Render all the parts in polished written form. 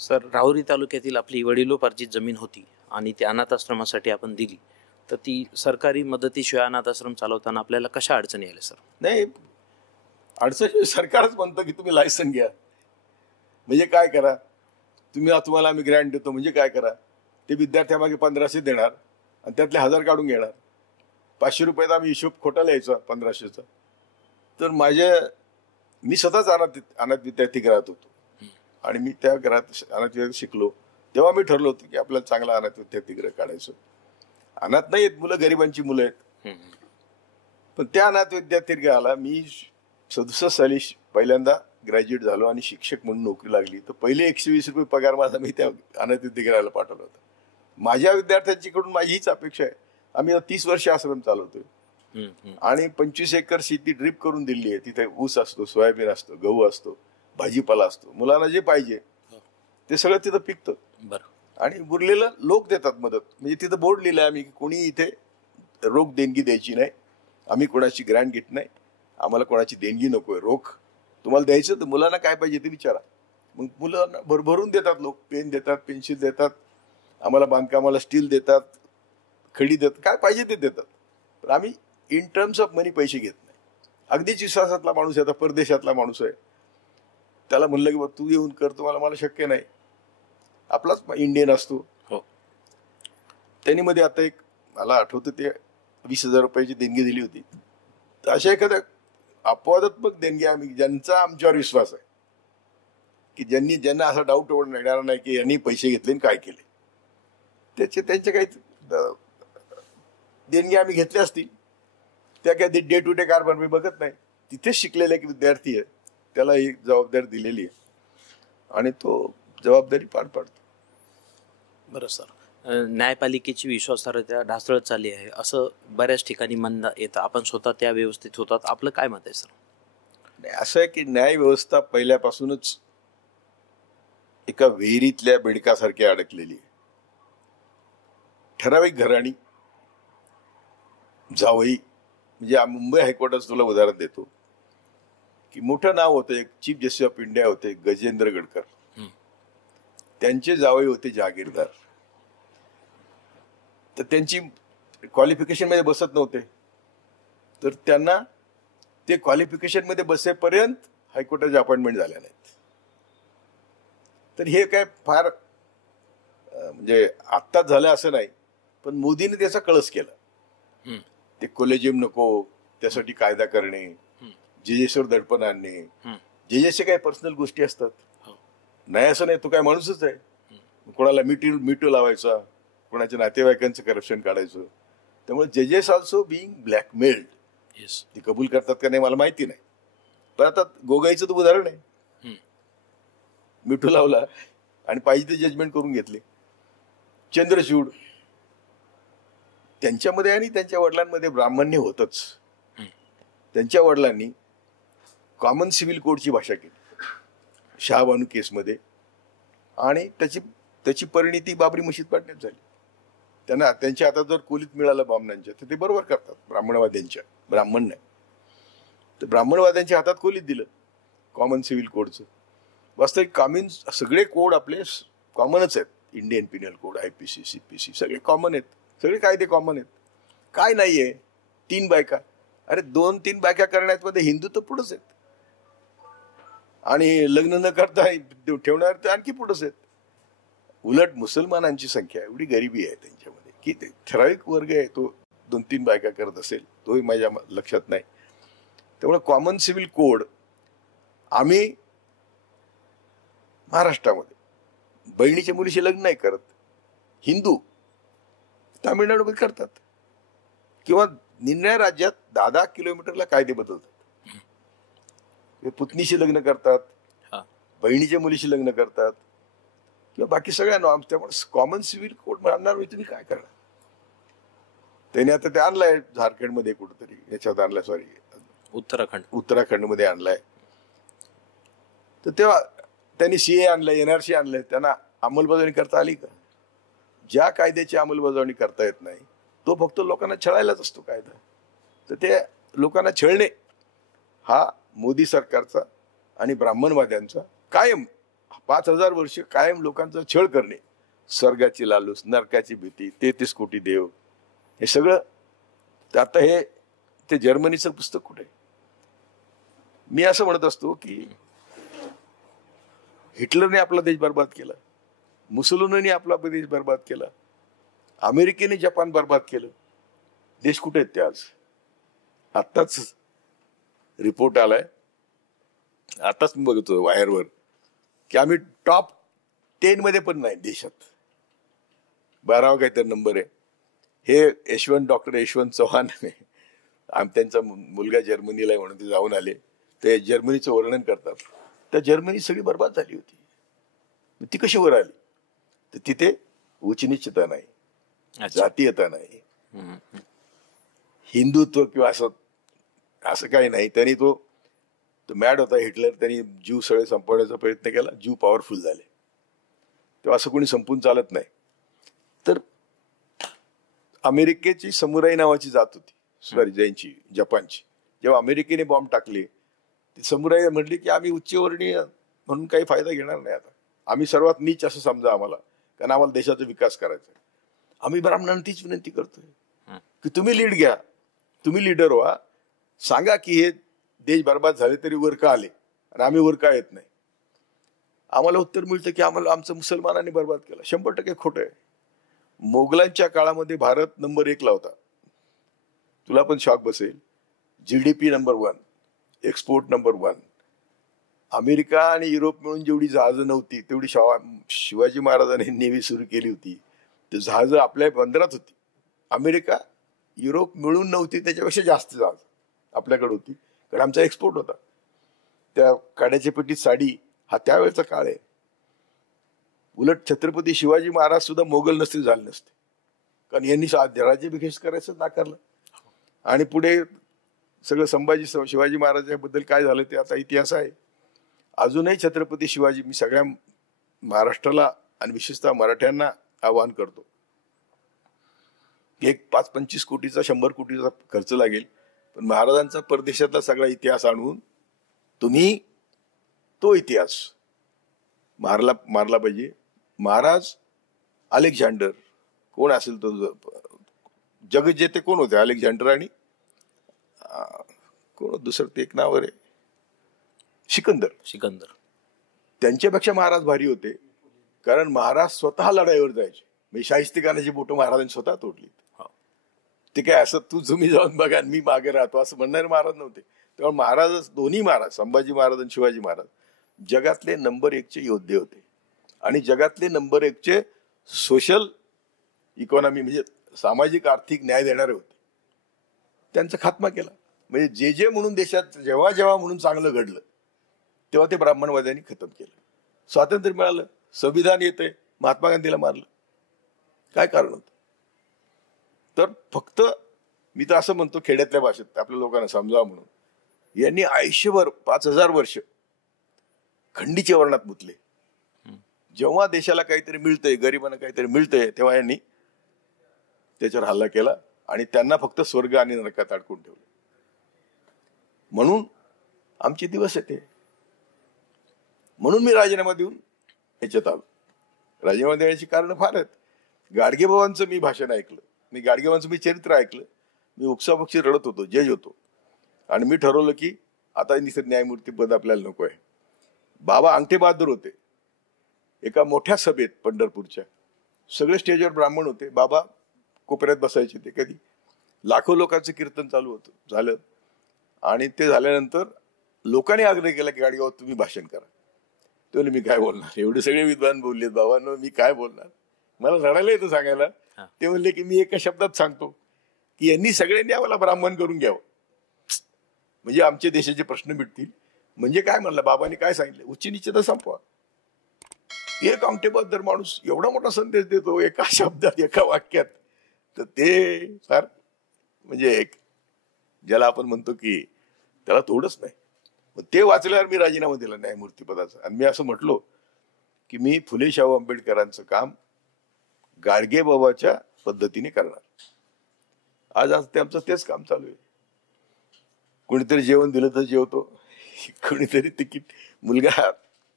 Sir, Rahuri तालुक्यातील आपली वडिलोपार्जित जमीन होती आणि ती अनाथ आश्रमासाठी आपण दिली, तर ती सरकारी मदतीशिवाय अनाथ आश्रम चालवताना आपल्याला कशा अडचणी आल्या सर? नाही, अडचण सरकारच म्हणतं की तुम्ही लायसन घ्या. म्हणजे काय करा तुम्हाला आम्ही ग्रँट देतो म्हणजे काय करा, ते विद्यार्थ्यामागे 1500 देणार आणि त्यातले 1000 काढून घेणार. 500 रुपयाचा आम्ही हिशोब खोटा लिहायचा 1500चा. तर मी स्वतःच अनाथ विद्यार्थीगृहात होतो आणि मी त्या घरात अनाथ विद्यार्थी शिकलो. तेव्हा मी ठरलो होतं की आपल्याला चांगला अनाथ विद्यार्थीगृह काढायचं. अनाथ नाही आहेत मुलं, गरिबांची मुलं आहेत. पण त्या अनाथ विद्यार्थीगृहाला मी 67 साली पहिल्यांदा ग्रॅज्युएट झालो आणि शिक्षक म्हणून नोकरी लागली. तर पहिले 120 रुपये पगार माझा मी त्या अनाथ विद्यार्थीगृहाला पाठवला होता. माझ्या विद्यार्थ्यांच्याकडून माझी हीच अपेक्षा आहे. आम्ही 30 वर्ष आश्रम चालवतोय आणि 25 एकर शेती ड्रिप करून दिली आहे. तिथे ऊस असतो, सोयाबीन असतो, गहू असतो, भाजीपाला असतो. मुलांना जे पाहिजे ते सगळं तिथं पिकतं. आणि उरलेलं लोक देतात मदत. म्हणजे तिथं बोर्ड लिहिलंय आम्ही की कोणी इथे रोख देणगी द्यायची नाही, आम्ही कोणाची ग्रँट घेत नाही, आम्हाला कोणाची देणगी नकोय. रोख तुम्हाला द्यायचं तर मुलांना काय पाहिजे ते विचारा. मग मुलांना भरभरून देतात लोक. पेन देतात, पेन्सिल देतात, आम्हाला बांधकामाला स्टील देतात, खडी देतात, काय पाहिजे ते देतात. पण आम्ही इन टर्म्स ऑफ मनी पैसे घेत नाही. अगदीच विश्वासातला माणूस आहे, आता परदेशातला माणूस आहे, त्याला म्हणलं की तू येऊन कर, तुम्हाला मला शक्य नाही. आपलाच इंडियन असतो. त्यांनी मध्ये आता एक मला आठवतं ते 20,000 रुपयाची देणगी दिली होती. तर अशा एखाद्या अपवादात्मक देणगी आम्ही, ज्यांचा आमच्यावर विश्वास आहे की ज्यांना असा डाऊट येणार नाही की यांनी पैसे घेतले आणि काय केले, त्यांच्या काही देणगी आम्ही घेतल्या असतील. त्या काही डे टू डे कारभार मी बघत नाही. तिथेच शिकलेला एक विद्यार्थी आहे, त्याला एक जबाबदारी दिलेली आहे आणि तो जबाबदारी पार पाडतो. बरं सर, न्यायपालिकेची विश्वासार्हता ढासळत चालली आहे असं बऱ्याच ठिकाणी म्हणता येतं. आपण स्वतः त्या व्यवस्थेत होतात, आपलं काय मत आहे सर? नाही, असं आहे की न्याय व्यवस्था पहिल्यापासूनच एका विहिरीतल्या बेडकासारखी अडकलेली आहे. ठराविक घराणी जावई, म्हणजे मुंबई हायकोर्टाचं तुला उदाहरण देतो की मोठं नाव होतं, एक चीफ जस्टिस ऑफ इंडिया होते गजेंद्र गडकर. त्यांचे जावई होते जहागीरदार. तर त्यांची क्वालिफिकेशन मध्ये बसत नव्हते, तर त्यांना ते क्वालिफिकेशन मध्ये बसेपर्यंत हायकोर्टाच्या अपॉइंटमेंट झाल्या नाहीत. तर हे काय फार म्हणजे आत्ताच झालं असं नाही, पण मोदीने त्याचा कळस केला. ते कोलेजियम नको, त्यासाठी कायदा करणे, जेजेसवर दडपण आणणे. जेजेसचे काही पर्सनल गोष्टी असतात, नाही असं नाही, तो काय माणूसच आहे. कोणाला मिटू लावायचा, कोणाच्या नातेवाईकांचं करप्शन काढायचं. त्यामुळे जजेस ऑल्सो बिईंग ब्लॅकमेल्ड. ते कबूल करतात का नाही मला माहिती नाही, पण आता गोगाईचं तर उदाहरण आहे. मिठू लावला आणि पाहिजे ते जजमेंट करून घेतले. चंद्रचूड, त्यांच्यामध्ये आणि त्यांच्या वडिलांमध्ये ब्राह्मण्य होतच. त्यांच्या वडिलांनी कॉमन सिव्हिल कोडची भाषा केली शहाबानू केसमध्ये आणि त्याची परिणिती बाबरी मशीद पाडण्यात झाली. त्यांच्या हातात जर कोलीत मिळालं बामणांच्या तर ते बरोबर करतात. ब्राह्मण नाही तर ब्राह्मणवाद्यांच्या हातात कोलीत दिलं कॉमन सिव्हिल कोडचं. वास्तविक सगळे कोड आपले कॉमनच आहेत. Indian Pinal code, IPC, CPC सगळे कॉमन आहेत. सगळे कायदे कॉमन आहेत. काय नाहीये 3 बायका, अरे 2-3 बायका करण्यामध्ये हिंदू तर पुढंच आहेत आणि लग्न न करता ठेवणार तर आणखी पुढंच आहेत. उलट मुसलमानांची संख्या एवढी गरिबी आहे त्यांच्यामध्ये की ते ठराविक वर्ग आहे तो 2-3 बायका करत असेल, तोही माझ्या लक्षात नाही. त्यामुळे कॉमन सिव्हिल कोड आम्ही महाराष्ट्रामध्ये बहिणीच्या मुलीशी लग्न नाही करत. हिंदू तामिळनाडूमध्ये करतात किंवा निम्न राज्यात 10 किलोमीटरला कायदे बदलतात. पुतणीशी लग्न करतात, बहिणीच्या मुलीशी लग्न करतात किंवा बाकी सगळ्या नॉर्म्स. त्यामुळे कॉमन सिव्हिल कोड आणणार म्हणजे तुम्ही काय करणार? त्याने आता ते आणलाय झारखंडमध्ये कुठेतरी, याच्यात आणलाय, सॉरी उत्तराखंडमध्ये आणलाय. तर तेव्हा त्यांनी CA आणलंय, NRC आणलंय. त्यांना अंमलबजावणी करता आली का? ज्या कायद्याची अंमलबजावणी करता येत नाही तो फक्त लोकांना छळायलाच असतो कायदा. तर ते लोकांना छळणे हा मोदी सरकारचा आणि ब्राह्मणवाद्यांचा कायम 5,000 वर्ष कायम लोकांचा छळ करणे, स्वर्गाची लालूस, नरकाची भीती, 33 कोटी देव, हे सगळं. तर आता हे ते जर्मनीचं पुस्तक कुठे? मी असं म्हणत असतो की हिटलरने आपला देश बर्बाद केला, मुसोलिनीने आपला देश बर्बाद केला, अमेरिकेने जपान बर्बाद केलं. देश कुठे आहेत ते आज? आत्ताच रिपोर्ट आलाय, आताच मी बघतो वायरवर, की आम्ही टॉप 10 मध्ये पण नाही देशात. 12वा काहीतरी नंबर आहे. हे डॉक्टर यशवंत चव्हाण त्यांचा मुलगा जर्मनीला आहे म्हणून ते जाऊन आले. ते जर्मनीचं वर्णन करतात. तर जर्मनी सगळी बर्बाद झाली होती. ती कशी वर आली? तर तिथे उच्चनीचता नाही, जातीयता नाही, हिंदुत्व किंवा असं काही नाही. त्यांनी तो मॅड होता हिटलर, त्यांनी जीव सगळे संपवण्याचा प्रयत्न केला, जीव पॉवरफुल झाले. तेव्हा असं कोणी संपून चालत नाही. तर अमेरिकेची समुराई नावाची जात होती, सॉरी जैनची, जपानची. जेव्हा अमेरिकेने बॉम्ब टाकले, ती समुराई म्हणली की आम्ही उच्चवर्णीय म्हणून काही फायदा घेणार नाही. आता आम्ही सर्वात नीच असं समजा आम्हाला, कारण आम्हाला देशाचा विकास करायचा आहे. आम्ही ब्राह्मणांना तीच विनंती करतोय की तुम्ही लीड घ्या, तुम्ही लीडर व्हा, सांगा की हे देश बर्बाद झाले तरी वर का आले आणि आम्ही वर का येत नाही. आम्हाला उत्तर मिळतं की आम्हाला आमचं मुसलमानांनी बर्बाद केलं. 100% खोटं आहे. मोगलांच्या काळामध्ये भारत नंबर 1 ला होता. तुला पण शॉक बसेल. GDP number 1, export number 1. America आणि युरोप मिळून जेवढी जहाजं नव्हती तेवढी शिवाजी महाराजांनी नेव्ही सुरू केली होती. ते जहाजं आपल्या बंदरात होती. अमेरिका युरोप मिळून नव्हती, त्याच्यापेक्षा जास्त जहाज आपल्याकडे होती, कारण आमचा एक्सपोर्ट होता. त्या काड्याच्या पेटीत साडी हा त्यावेळेचा काळ आहे. उलट छत्रपती शिवाजी महाराज सुद्धा मोगल नसतील झाले नसते, कारण यांनी राज्याभिषेक करायचं नाकारलं. आणि पुढे सगळं शिवाजी महाराजांबद्दल काय झालं ते आता इतिहास आहे. अजूनही छत्रपती शिवाजी, मी सगळ्या महाराष्ट्राला आणि विशेषतः मराठ्यांना आवाहन करतो, एक 5-25 कोटीचा 100 कोटीचा खर्च लागेल, पण महाराजांचा परदेशातला सगळा इतिहास आणून तुम्ही तो इतिहास मारला पाहिजे. महाराज अलेक्झांडर कोण असेल तो जगजेते कोण होते? अलेक्झांडर आणि कोण दुसरं ते एक नाव आहे सिकंदर. त्यांच्यापेक्षा महाराज भारी होते, कारण महाराज स्वतः लढाईवर जायचे. म्हणजे शाहिस्तेखानाची बोटं महाराजांनी स्वतः तोडली. ते काय असं तुम्ही जाऊन बघा मी मागे राहतो असं म्हणणारे महाराज नव्हते. तेव्हा महाराज, दोन्ही महाराज, संभाजी महाराज आणि शिवाजी महाराज, जगातले नंबर 1 योद्धे होते आणि जगातले नंबर 1 सोशल इकॉनॉमी म्हणजे सामाजिक आर्थिक न्याय देणारे होते. त्यांचा खात्मा केला. म्हणजे जे म्हणून देशात जेव्हा म्हणून चांगलं घडलं तेव्हा ते ब्राह्मणवाद्यांनी खतम केलं. स्वातंत्र्य मिळालं, संविधान येतंय, महात्मा गांधीला मारलं. काय कारण होतं? तर फक्त मी तर असं म्हणतो खेड्यातल्या भाषेत आपल्या लोकांना समजावं म्हणून, यांनी आयुष्यभर 5,000 वर्ष खंडीच्या वर्णात मुतले. जेव्हा देशाला काहीतरी मिळतंय, गरिबांना काहीतरी मिळतंय, तेव्हा यांनी त्याच्यावर हल्ला केला आणि त्यांना फक्त स्वर्ग आणि नरकात अडकून ठेवलं. म्हणून आमचे दिवस येते. म्हणून मी राजीनामा देऊन याच्यात आलो. राजीनामा देण्याची कारण फार आहेत. गाडगेबाबांचं मी भाषण ऐकलं, गाडगेबाबांचं मी चरित्र ऐकलं. मी उपसापक्षी रडत होतो, जज होतो, आणि मी ठरवलं की आता न्यायमूर्ती पद आपल्याला नको आहे. बाबा अंगठे बहादूर होते. एका मोठ्या सभेत पंढरपूरच्या, सगळे स्टेजवर ब्राह्मण होते, बाबा कोपऱ्यात बसायचे. ते कधी लाखो लोकांचं कीर्तन चालू होतं, झालं. आणि ते झाल्यानंतर लोकांनी आग्रह केला की गाडगेबाबा तुम्ही भाषण करा. ते म्हणले मी काय बोलणार, एवढे सगळे विद्वान बोललेत बाबांनो, मी काय बोलणार, मला रडायला येतं सांगायला. ते म्हणले की मी एका शब्दात सांगतो की यांनी सगळ्यांनी आम्हाला ब्राह्मण करून घ्यावं, म्हणजे आमचे देशाचे प्रश्न मिटतील. म्हणजे काय म्हणलं बाबांनी, काय सांगितलं, उच्च नीचता संपवा. एक अंगठेबहादूर माणूस एवढा मोठा संदेश देतो एका शब्दात, एका वाक्यात. तर ते फार म्हणजे एक ज्याला आपण म्हणतो की त्याला थोडंच नाही. मग ते वाचल्यावर मी राजीनामा दिला न्यायमूर्ती पदाचा. आणि मी असं म्हटलो की मी फुले शाहू आंबेडकरांचं काम गाडगेबाबाच्या पद्धतीने करणार. आज ते आमचं तेच काम चालू आहे. कोणीतरी जेवण दिलं तर जेवतो, कोणीतरी तिकीट, मुलगा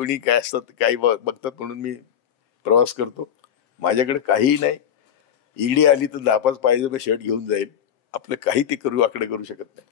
कोणी काय असतात काही बघतात म्हणून मी प्रवास करतो. माझ्याकडे काहीही नाही. ईडी आली तर 10-5 पाहिजे शर्ट घेऊन जाईल. आपलं काही ते करू शकत नाही.